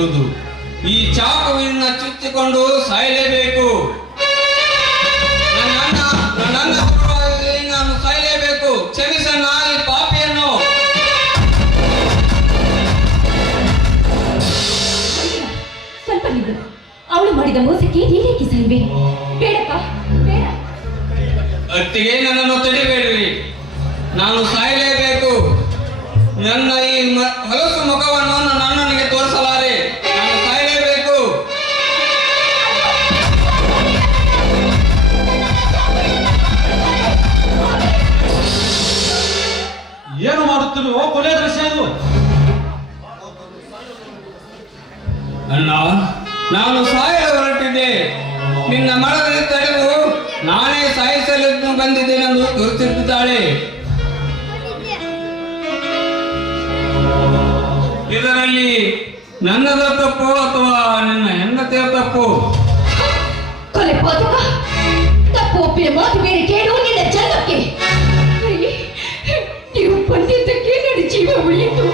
ಹೌದು ಈ ಚಾಕುವಿನ ಚುಚ್ಚಿಕೊಂಡು ಸಾಯಲೇಬೇಕು. ನನ್ನ ಅಣ್ಣ- ನನ್ನ ಅಣ್ಣ ಪರವಾಗಿ ನಾನು ಸಾಯಲೇಬೇಕು. ಕ್ಷಮಿಸಣ್ಣ ಈ ಪಾಪಿಯನ್ನು. ಸ್ವಲ್ಪ ನಿಲ್ಲು. ಅವಳು ಮಾಡಿದ ಮೋಸಕ್ಕೆ ನೀನೇಕೆ ಸಾಯ್ಬೆ ಬೇಡಪ್ಪ ಬೇಡ. ಅತ್ತಿಗೆ ನನ್ನನ್ನು ತಡಿಬೇಡ್ರಿ. ನಾನು ಸಾಯಲೇಬೇಕು. ನನ್ನ ಈ ಹಲಸು ಹೊಲಸು ಮುಖವನ್ನು ಏನು ಮಾಡುತ್ತಿರುವೋ ಕೊಲೆ ದೃಶ್ಯ ಅದು ಅಣ್ಣ ನಾನು ಸಾಯಲು ಹೊರಟಿದ್ದೆ. ನಿನ್ನ ಮರದಲ್ಲಿ ತಡೆದು ನಾನೇ ಸಾಯಿಸಲು ಬಂದಿದ್ದೇನೆಂದು ಗುರುತಿದ್ದಾಳೆ ಇದರಲ್ಲಿ ನನ್ನದ ತಪ್ಪು ಅಥವಾ ನಿನ್ನ ಹೆಂಡತಿಯ ತಪ್ಪು? ಕೊಲೆ ಪಾತಕ ತಪ್ಪು ಒಪ್ಪಿದ ಮಾತು ಬೇರೆ ಉಳಿಯಿತು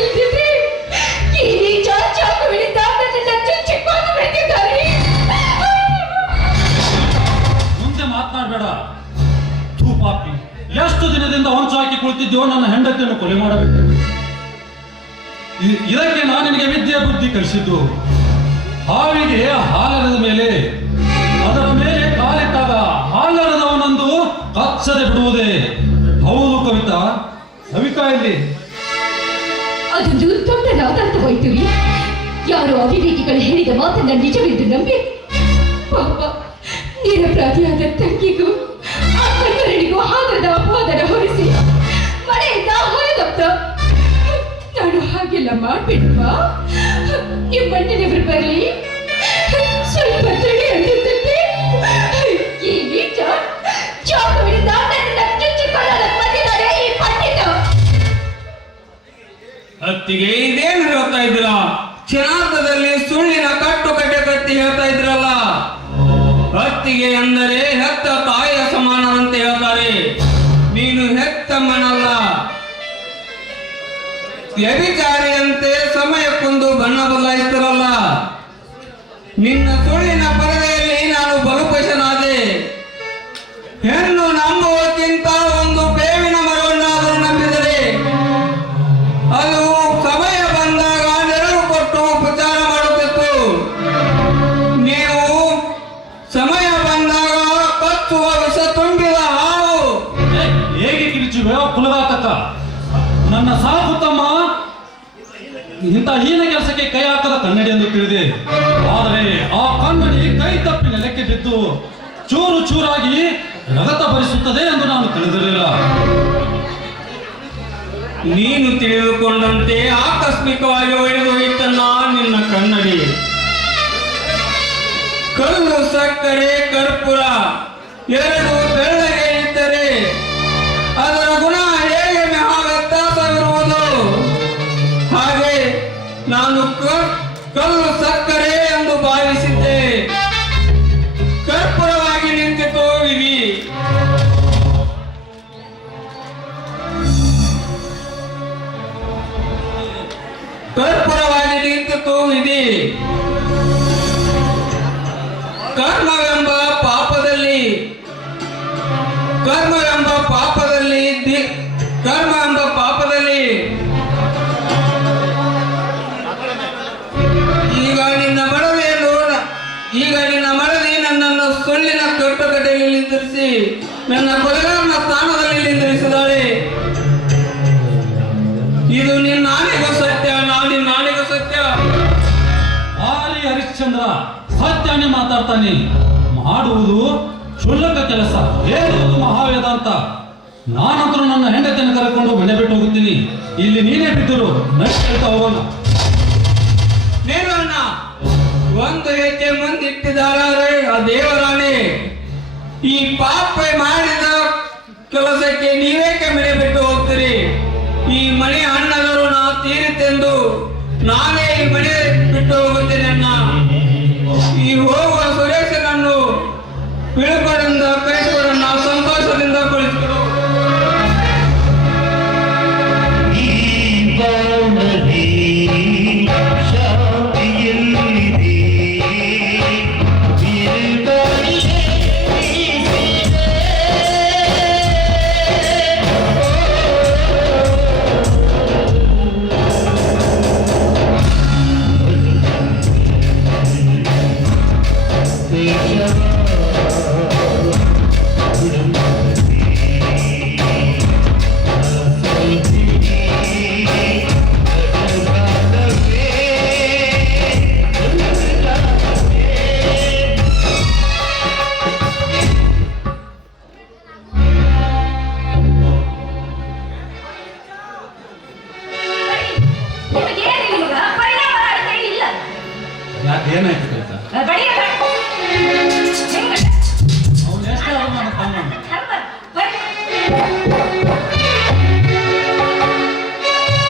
ಇಲ್ದಿದ್ರೆ ಈ ಮುಂದೆ ಮಾತನಾಡಬೇಡ. ಥೂ ಪಾಪಿ, ಎಷ್ಟು ದಿನದಿಂದ ಹೊಂಚು ಹಾಕಿ ನನ್ನ ಹೆಂಡತಿಯನ್ನು ಕೊಲೆ ಮಾಡಬೇಕು ಇದಕ್ಕೆ ನಾನು ನಿನಗೆ ವಿದ್ಯೆ ಬುದ್ಧಿ ಕಲಿಸಿದ್ದು. ಹಾವಿಗೆ ಹಾಲರದ ಮೇಲೆ, ಅದರ ಮೇಲೆ ಕಾಲಿಟ್ಟಾಗ ಹಾಲರದವನೊಂದು ಕಚ್ಚದೆ ಬಿಡುವುದೇ. ಹೌದು ಕವಿತಾ ಕವಿತಾ ಇಲ್ಲಿ ಅದೊಂದು ದೊಡ್ಡ ನಾದಾಂತ ಹೋಯ್ತು ಯಾರೋ ಅವಿವೇಕಿಗಳು ಹೇಳಿದ ಮಾತನ್ನ ನಿಜವೆಂದು ನಂಬಿ. ಪಾಪ ನಿರಪರಾಧಿಯಾದ ತಂಗಿಗೂ ಕಣ್ಣರಿಗೂ ಹಾಗದ ಅಪವಾದನ ಹೊರಿಸಿ, ಮನೆಯಿಂದ ಹೊರದಪ್ಪ ನಾನು ಹಾಗೆಲ್ಲ ಮಾಡ್ಬಿಡುವ ನಿಮ್ಮಣ್ಣನವರು ಬರಲಿ? ಸ್ವಲ್ಪ ಅತ್ತಿಗೆ ಇದೇನು ಹೇಳ್ತಾ ಇದ್ರ ಕ್ಷಣಾರ್ಥದಲ್ಲಿ ಸುಳ್ಳಿನ ಕಟ್ಟು ಕಟ್ಟೆ ಕಟ್ಟಿ ಹೇಳ್ತಾ ಇದ್ರಲ್ಲ. ಅತ್ತಿಗೆ ಅಂದರೆ ಹೆತ್ತ ತಾಯಿಯ ಸಮಾನ ಅಂತ ಹೇಳ್ತಾರೆ. ನೀನು ಹೆತ್ತಮ್ಮನಲ್ಲ. ವ್ಯಭಿಚಾರಿಯಂತೆ ಸಮಯಕ್ಕೊಂದು ಬಣ್ಣ ಬದಲಾಯಿಸ್ತಿರಲ್ಲ. ನಿನ್ನ ಸುಳ್ಳಿನ ಪರದೆಯಲ್ಲಿ ನಾನು ಬಲುಪಶನಾದೆ ನನ್ನ ಸಾಕು ತಮ್ಮ. ಇಂಥ ಹೀನ ಕೆಲಸಕ್ಕೆ ಕೈ ಹಾಕದ ಕನ್ನಡಿ ಎಂದು ತಿಳಿದೆ. ಆದರೆ ಆ ಕನ್ನಡಿ ಕೈ ತಪ್ಪಿ ನೆಲಕ್ಕೆ ಬಿದ್ದು ಚೂರು ಚೂರಾಗಿ ರಗತ ಭರಿಸುತ್ತದೆ ಎಂದು ನಾನು ತಿಳಿದಿರಲಿಲ್ಲ. ನೀನು ತಿಳಿದುಕೊಂಡಂತೆ ಆಕಸ್ಮಿಕವಾಗಿ ಒಡೆದು ಹೋಯಿತನ್ನ ನಿನ್ನ ಕನ್ನಡಿ. ಕಲ್ಲು ಸಕ್ಕರೆ, ಕರ್ಪುರ, ಎರಡು ನಾನು ಕಲ್ಲು ಸಕ್ಕರೆ ಎಂದು ಭಾವಿಸಿದ್ದೆ. ಕರ್ಪೂರವಾಗಿ ನಿಂತಿತು ತೋವಿರಿ ಕರ್ಪೂರವಾಗಿ ನಿಂತಿತು ವಿಧಿ ಕರ್ಮವೆಂಬ ಪಾಪದಲ್ಲಿ ಕರ್ಮವೆಂಬ ಪಾಪದಲ್ಲಿ ಕರ್ಮ ಎಂಬ ಪಾಪದಲ್ಲಿ ಸುಳ್ಳಿನ ಕಟ್ಟುಕಟ್ಟೆಯಲ್ಲಿ ನಿಂದಿರಿಸಿ, ನನ್ನ ಕೊಲೆಗಾರನ ಸ್ಥಾನದಲ್ಲಿ ನಿಂದಿರಿಸಿದಾಳೆ ಇದು ನಿನ್ನ ನಾನಿಗೂ ಸತ್ಯ, ನಾನು ನಿನ್ನ ಆನೆಗೂ ಸತ್ಯ. ಭಾರಿ ಹರಿಶ್ಚಂದ್ರ, ಸತ್ಯನೆ ಮಾತಾಡ್ತಾನೆ. ಮಾಡುವುದು ಕ್ಷುಲ್ಲಕ ಕೆಲಸ, ಹೇಳುವುದು ಮಹಾವೇದಾಂತ ನಾನಂತರೂ ನನ್ನ ಹೆಂಡತಿಯನ್ನು ಕರೆಕೊಂಡು ಮನೆ ಬಿಟ್ಟು ಹೋಗುತ್ತೀನಿ. ಇಲ್ಲಿ ನೀನೇ ಬಿದ್ದರು ನಷ್ಟ ಹೋಗೋಣ ಒಂದು ಹೆಜ್ಜೆ ಮುಂದಿಟ್ಟಿದ್ದಾರೆ ಆ ದೇವರಾಣಿ. ಈ ಪಾಪ ಮಾಡಿದ ಕೆಲಸಕ್ಕೆ ನೀವೇಕೆ ಮನೆ ಬಿಟ್ಟು ಹೋಗ್ತೀರಿ. ಈ ಮನೆ ಅಣ್ಣದರು ನಾ ತೀರಿತೆಂದು ನಾನೇ ಈ ಮನೆ ಬಿಟ್ಟು ಹೋಗುತ್ತೇನೆ ಈ ಹೋಗುವ ಸುರೇಶನನ್ನು ಬಿಳುಕು ಯಾಕೆ ಏನಾಯ್ತು ಅವನು ಎಷ್ಟು ಅವಮಾನ ತಮ್ಮ?